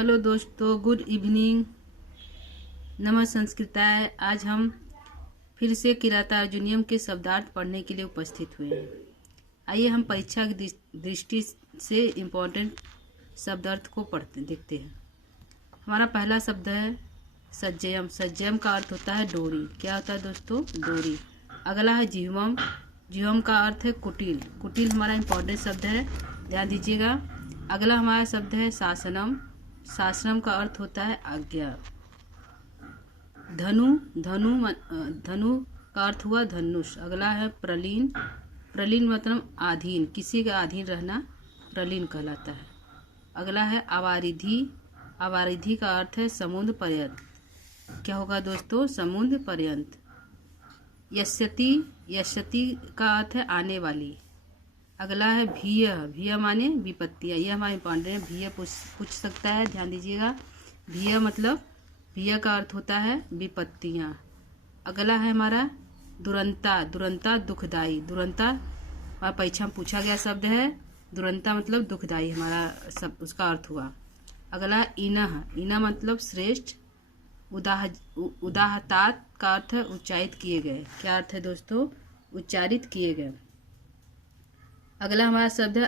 Hello दोस्तों, good evening. नमः संस्कृताय। आज हम फिर से किराता अर्जुनियम के शब्दार्थ पढ़ने के लिए उपस्थित हुए हैं। आइए हम परीक्षा की दृष्टि से इम्पोर्टेंट शब्दार्थ को देखते हैं। हमारा पहला शब्द है सज्जयम। सज्जयम का अर्थ होता है डोरी। क्या होता है दोस्तों? डोरी। अगला है जीवम। जीवम का अर्थ है कुटिल। कुटिल हमारा इम्पोर्टेंट शब्द है, ध्यान दीजिएगा। अगला हमारा शब्द है शासनम। शासनम का अर्थ होता है आज्ञा। धनु। धनु का अर्थ हुआ धनुष। अगला है प्रलीन। प्रलीन मतलब अधीन, किसी का अधीन रहना प्रलीन कहलाता है। अगला है आवारिधि। आवारिधि का अर्थ है समुद्र पर्यंत। क्या होगा दोस्तों? समुद्र पर्यंत। यस्यति। यस्यति का अर्थ है आने वाली। अगला है भीय। भीय माने विपत्तियाँ। यह हमारे इंपॉर्टेंट है, भीय पूछ सकता है, ध्यान दीजिएगा। भीय मतलब भीय का अर्थ होता है विपत्तियाँ। अगला है हमारा दुरंता। दुरंता दुखदाई। दुरंता हमारा परीक्षा में पूछा गया शब्द है। दुरंता मतलब दुखदाई हमारा सब उसका अर्थ हुआ। अगला इनह। इनह मतलब श्रेष्ठ। उदाहतात का अर्थ है उच्चारित किए गए। क्या अर्थ है दोस्तों? उच्चारित किए गए। अगला हमारा शब्द है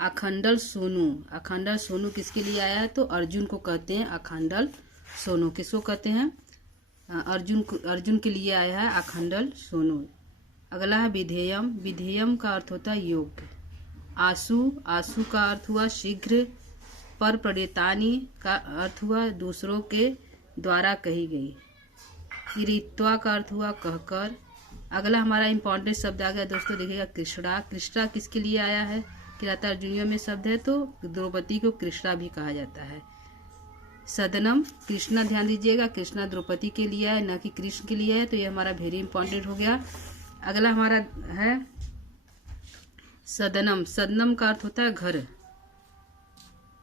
अखंडल सोनू। अखंडल सोनू किसके लिए आया है? तो अर्जुन को कहते हैं अखंडल सोनू। किसको कहते हैं? अर्जुन के लिए आया है अखंडल सोनू। अगला है विधेयम। विधेयम का अर्थ होता है योग्य। आशु। आशु का अर्थ हुआ शीघ्र। पर प्रणेतानी का अर्थ हुआ दूसरों के द्वारा कही गई। किरीत्वा का अर्थ हुआ कहकर। अगला हमारा इंपॉर्टेंट शब्द आ गया दोस्तों, देखिएगा कृष्णा। कृष्णा किसके लिए आया है? किराता अर्जुनियम में शब्द है, तो द्रौपदी को कृष्णा भी कहा जाता है। सदनम। कृष्णा, ध्यान दीजिएगा, कृष्णा द्रौपदी के लिए है, न कि कृष्ण के लिए है, तो ये हमारा वेरी इंपॉर्टेंट हो गया। अगला हमारा है सदनम। सदनम का अर्थ होता है घर।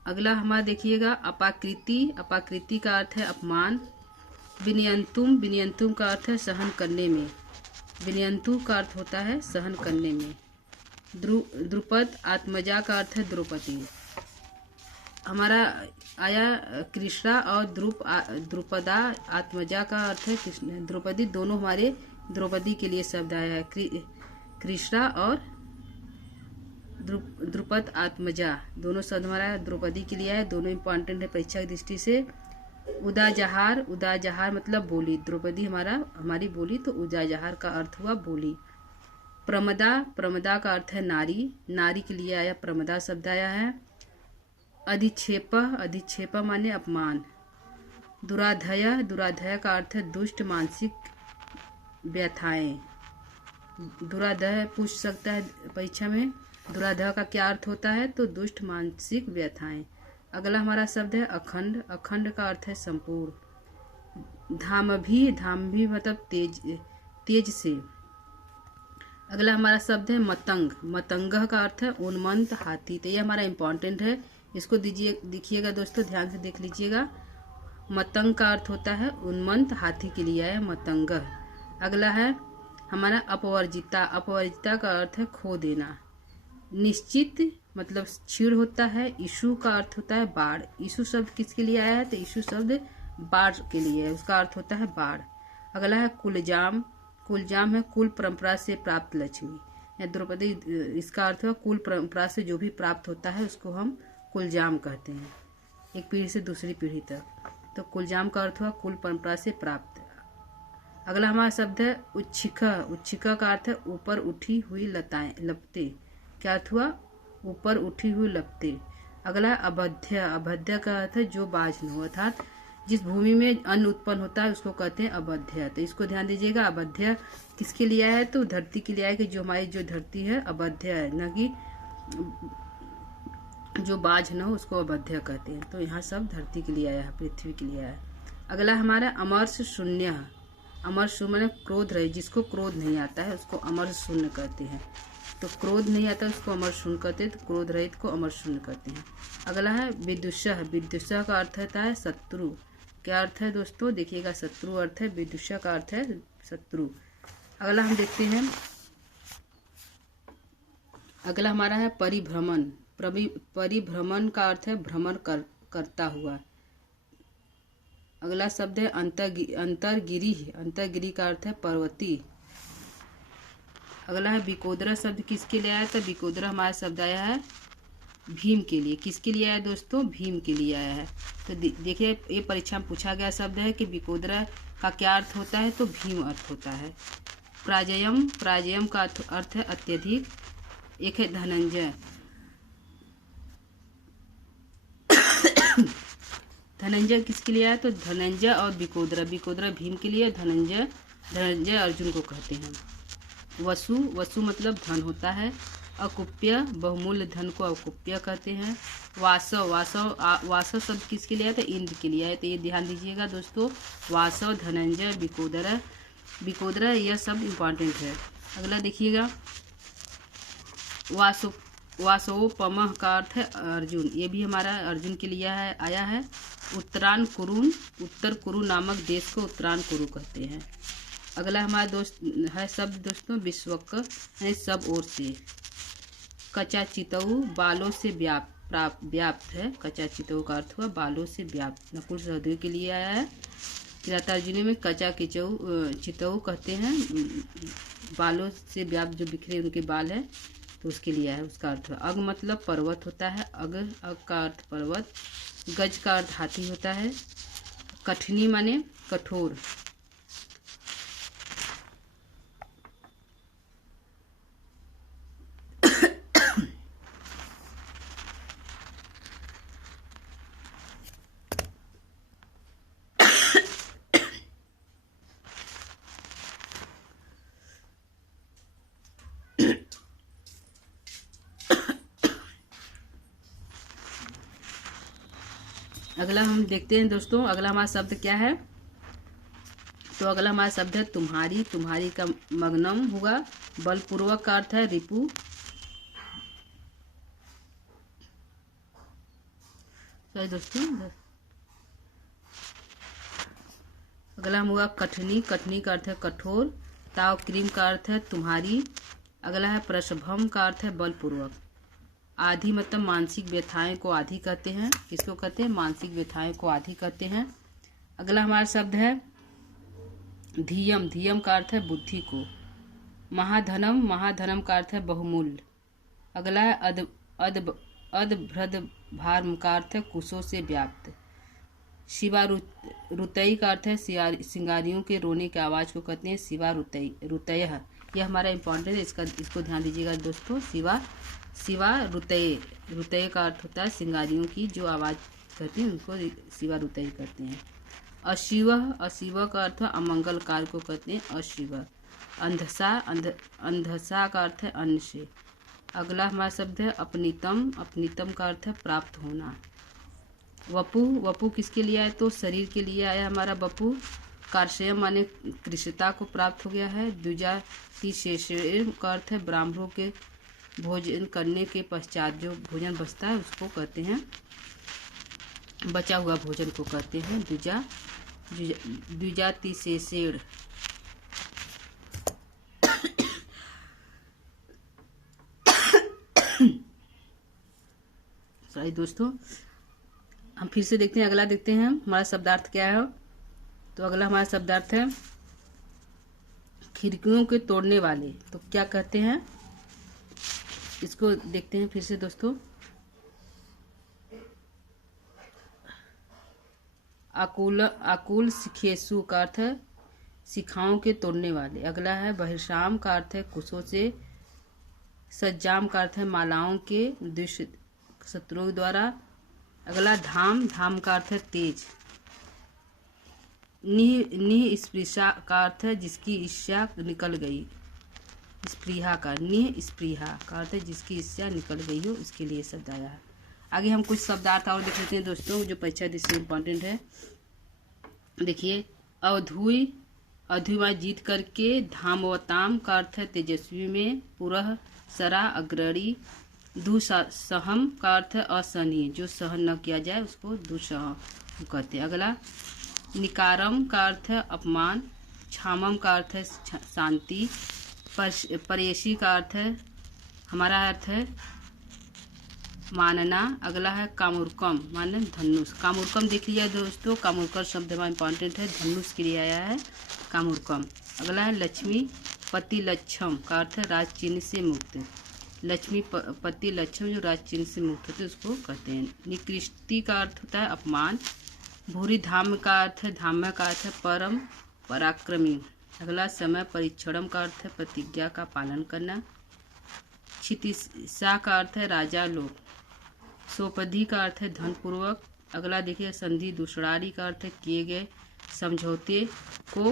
अगला हमारा देखिएगा अपाकृति। अपाकृति का अर्थ है अपमान। विनयंतुम। विनयंतुम का अर्थ है सहन करने में। विनयंतु का अर्थ होता है सहन करने में। द्रुपद आत्मजा का अर्थ है द्रौपदी। हमारा आया कृष्णा और द्रुपदा आत्मजा का अर्थ है द्रौपदी। दोनों हमारे द्रौपदी के लिए शब्द आया है। कृष्णा और द्रुपद आत्मजा दोनों शब्द हमारा द्रौपदी के लिए है। दोनों इंपॉर्टेंट है परीक्षा की दृष्टि से। उदाजहार। उदाजहार मतलब बोली। द्रौपदी हमारी बोली, तो उदाजहार का अर्थ हुआ बोली। प्रमदा। प्रमदा का अर्थ है नारी। नारी के लिए आया प्रमदा शब्द आया है। अधिक्षेप। अधिक्षेप माने अपमान। दुराधय। दुराधय का अर्थ है दुष्ट मानसिक व्यथाएं। दुराधय पूछ सकता है परीक्षा में, दुराधय का क्या अर्थ होता है? तो दुष्ट मानसिक व्यथाएं। अगला हमारा शब्द है अखंड। अखंड का अर्थ है संपूर्ण। धामभी। धामभी मतलब तेज, तेज से। अगला हमारा शब्द है मतंग। मतंग का अर्थ है उन्मत्त हाथी। तो ये हमारा इंपॉर्टेंट है, इसको देखिएगा दोस्तों, ध्यान से देख लीजिएगा। मतंग का अर्थ होता है उन्मत्त हाथी के लिए है मतंग। अगला है हमारा अपवर्जिता। अपवर्जिता का अर्थ है खो देना। निश्चित मतलब क्षीण होता है। इशू का अर्थ होता है बाढ़। इशू शब्द किसके लिए आया है? तो इशू शब्द बाढ़ के लिए है, उसका अर्थ होता है बाढ़। अगला है कुलजाम। कुलजाम है कुल परंपरा से प्राप्त लक्ष्मी। द्रौपदी, इसका अर्थ है कुल परंपरा से जो भी प्राप्त होता है उसको हम कुलजाम कहते हैं, एक पीढ़ी से दूसरी पीढ़ी तक। तो कुलजाम का अर्थ हुआ कुल परंपरा से प्राप्त। अगला हमारा शब्द है उच्छिका। उच्छिका का अर्थ है ऊपर उठी हुई लताएं, लपटे। क्या अर्थ हुआ? ऊपर उठी हुई लपटे। अगला अबध्य। अबध्य का अर्थ है जो बाज न हो, अर्थात जिस भूमि में अन्न उत्पन्न होता है उसको कहते हैं अबध्य। तो इसको ध्यान दीजिएगा। अबध्य किसके लिए आया है? तो धरती के लिए आया कि जो हमारी जो धरती है अबध्य है, न कि जो बाज न हो उसको अबध्य कहते हैं। तो यहाँ सब धरती के लिए आया है, पृथ्वी के लिए आया है। अगला हमारा अमर्ष शून्य। अमर्ष शून्य क्रोध रहित, जिसको क्रोध नहीं आता है उसको अमर्ष शून्य कहते हैं। तो क्रोध नहीं आता उसको अमर शून्य कहते हैं, तो क्रोध रहित को अमर शून्य कहते हैं। अगला है विदुषः। विदुषः का अर्थ होता है शत्रु। क्या अर्थ है दोस्तों? देखिएगा, शत्रु अर्थ है, विदुषः का अर्थ है शत्रु। अगला हम देखते हैं, अगला हमारा है परिभ्रमण। परिभ्रमण का अर्थ है भ्रमण करता हुआ। अगला शब्द है अंतरगिरी। अंतरगिरी का अर्थ है पर्वती। अगला है विकोदरा। शब्द किसके लिए आया? तो विकोदरा हमारा शब्द आया है भीम के लिए। किसके लिए आया दोस्तों? भीम के लिए आया है। तो देखिए ये परीक्षा में पूछा गया शब्द है कि विकोदरा का क्या अर्थ होता है? तो भीम अर्थ होता है। प्राजयम। प्राजयम का अर्थ है अत्यधिक। एक है धनंजय। धनंजय किसके लिए आया? तो धनंजय और विकोदरा। विकोदरा भीम के लिए, धनंजय अर्जुन को कहते हैं। वसु। वसु मतलब धन होता है। अकुप्य बहुमूल्य धन को अकुप्य कहते हैं। वासव। वासव शब्द किसके लिए आया? तो इंद्र के लिए आया। तो ये ध्यान दीजिएगा दोस्तों, वासव, धनंजय, विकोदरा यह सब इम्पॉर्टेंट है। अगला देखिएगा वासवोपमः का अर्थ है अर्जुन। ये भी हमारा अर्जुन के लिए आया है। उत्तरान कुरुन। उत्तर कुरु नामक देश को उत्तरान कुरु कहते हैं। अगला हमारा दोस्त है शब्द दोस्तों विश्वक है सब ओर से। कचा चितऊ बालों से व्याप्त है। कचा चितऊ का अर्थ हुआ बालों से व्याप्त। नकुल सहदेव के लिए आया है। किरातार्जुनी में कचा चितऊ कहते हैं बालों से व्याप्त, जो बिखरे उनके बाल है, तो उसके लिए है। उसका अर्थ अग मतलब पर्वत होता है। अग का अर्थ पर्वत। गज का अर्थ हाथी होता है। कठिनी माने कठोर। अगला हम देखते हैं दोस्तों, अगला हमारा शब्द क्या है? तो अगला हमारा शब्द है तुम्हारी। तुम्हारी का मगनम हुआ। बलपूर्वक का अर्थ है रिपु। सही दोस्तों। अगला हम हुआ कठिनी। कठिनी का अर्थ है कठोर। ताव क्रीम का अर्थ है तुम्हारी। अगला है प्रसभम का अर्थ है बलपूर्वक। आधी मतलब मानसिक व्यथाएं को आधी कहते हैं। किसको कहते हैं? मानसिक व्यथाएं को आधी कहते हैं। अगला हमारा शब्द है धीयम। धीयम का अर्थ है बुद्धि को। महाधनम। महाधनम का अर्थ है बहुमूल्य। अगला है अदभ्रदभार का अर्थ है कुशों से व्याप्त। शिवा रुतई का अर्थ है सिंगारियों के रोने की आवाज को कहते हैं शिवा रुतय। यह हमारा इंपॉर्टेंट है, इसको ध्यान दीजिएगा दोस्तों। शिवा रुतय का अर्थ होता है सिंगारियों की जो आवाज कहती है उनको शिवा रुतय कहते हैं। अशिव का अर्थ अमंगलकार को कहते हैं अशिव। अंधसा का अर्थ है अन्न से। अगला हमारा शब्द है अपनीतम। अपनीतम का अर्थ है प्राप्त होना। वपु किसके लिए आया? तो शरीर के लिए आया हमारा वपु। कार्षय माने कृषिता को प्राप्त हो गया है। द्विजातिशेषण का अर्थ है ब्राह्मणों के भोजन करने के पश्चात जो भोजन बचता है उसको कहते हैं, बचा हुआ भोजन को कहते हैं द्विजातिशेषण। सॉरी दोस्तों, हम फिर से देखते हैं। अगला देखते हैं हमारा शब्दार्थ क्या है। तो अगला हमारा शब्दार्थ है खिड़कियों के तोड़ने वाले। तो क्या कहते हैं इसको देखते हैं फिर से दोस्तों। आकुल शिखेसु का अर्थ है शिखाओं के तोड़ने वाले। अगला है बहिर्शाम का अर्थ है कुशों से। सज्जाम का अर्थ है मालाओं के दुष्ट शत्रुओं द्वारा। अगला धाम का अर्थ है तेज। निःस्पृहा का अर्थ है जिसकी ईर्ष्या निकल गई। स्पृहा का निःस्पृहा का अर्थ है जिसकी ईर्ष्या निकल गई हो, इसके लिए शब्द आया है। आगे हम कुछ शब्दार्थ और देख लेते हैं दोस्तों जो परीक्षा दृष्टि से इम्पोर्टेंट है। देखिए अवधुई में जीत करके। धामवताम का अर्थ है तेजस्वी में। पुरः सरा अग्रणी। दुस्सहम का अर्थ है असहनीय, जो सहन न किया जाए उसको दुस्सह कहते हैं। अगला निकारम का अर्थ है अपमान। क्षामम का अर्थ है शांति। परेशी का अर्थ है हमारा अर्थ है मानना। अगला है कामुरकम, माने धनुष। कामुरकम देख लिया दोस्तों, कामुरकर शब्द हमारा इंपॉर्टेंट है, धनुष के लिए आया है कामुरकम। अगला है लक्ष्मी पति लक्षम का अर्थ है राज चिन्ह से मुक्त। लक्ष्मी पति लक्षम जो राज चिन्ह से मुक्त होते हैं उसको कहते हैं। निकृष्टि का अर्थ होता है अपमान। भूरी धाम का अर्थ है, धाम्य का अर्थ है परम पराक्रमी। अगला समय परिक्षणम का अर्थ है प्रतिज्ञा का पालन करना। क्षितिशा का अर्थ है राजा लोग। सोपधि का अर्थ है धनपूर्वक। अगला देखिए संधि दुषणारी का अर्थ है किए गए समझौते को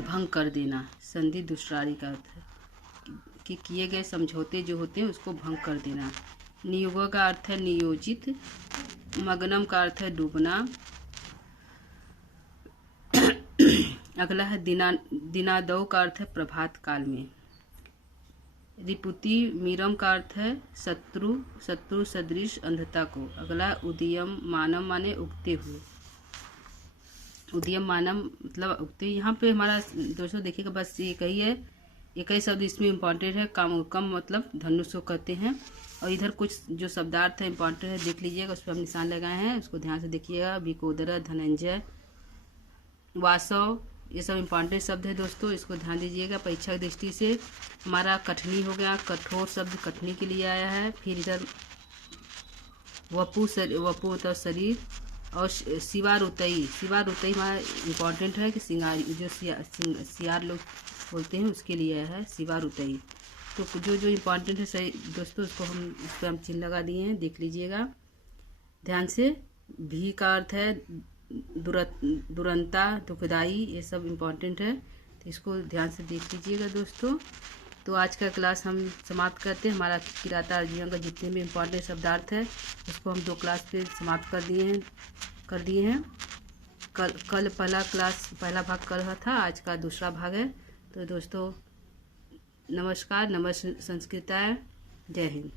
भंग कर देना। संधि दुषणारी का अर्थ है कि किए गए समझौते जो होते हैं उसको भंग कर देना। नियोग का अर्थ है नियोजित। मगनम का अर्थ है डूबना। अगला है दिनादौ का अर्थ है प्रभात काल में। रिपुति मीरम का अर्थ है शत्रु सदृश अंधता को। अगला उदयम मानम माने उगते हुए। उदयम मानम मतलब उगते। यहाँ पे हमारा दोस्तों देखिएगा बस एक ही है, एक ही शब्द इसमें इम्पॉर्टेंट है। कामुरकम मतलब धनुष को कहते हैं। और इधर कुछ जो शब्दार्थ है इम्पॉर्टेंट है, देख लीजिएगा, उस पर हम निशान लगाए हैं, उसको ध्यान से देखिएगा। विकोदर, धनंजय, वासव, ये सब इम्पॉर्टेंट शब्द है दोस्तों, इसको ध्यान दीजिएगा परीक्षा की दृष्टि से। हमारा कठनी हो गया, कठोर शब्द कठनी के लिए आया है। फिर इधर वपु मतलब शरीर। और शिवारुतई हमारा इम्पॉर्टेंट है कि सिंगारी जो सियार लोग बोलते हैं उसके लिए आया है शिवारुतई। तो जो इम्पॉर्टेंट है सही दोस्तों उसको इस पर हम चिन्ह लगा दिए हैं, देख लीजिएगा ध्यान से। भी का अर्थ है दुरंता, दुखदाई, ये सब इम्पॉर्टेंट है, तो इसको ध्यान से देख लीजिएगा दोस्तों। तो आज का क्लास हम समाप्त करते हैं। हमारा किराता अर्जुन का जितने भी इम्पॉर्टेंट शब्दार्थ है उसको हम 2 क्लास पे समाप्त कर दिए हैं। कल पहला भाग कर रहा था, आज का दूसरा भाग है। तो दोस्तों नमस्कार, नमः संस्कृताय, जय हिंद।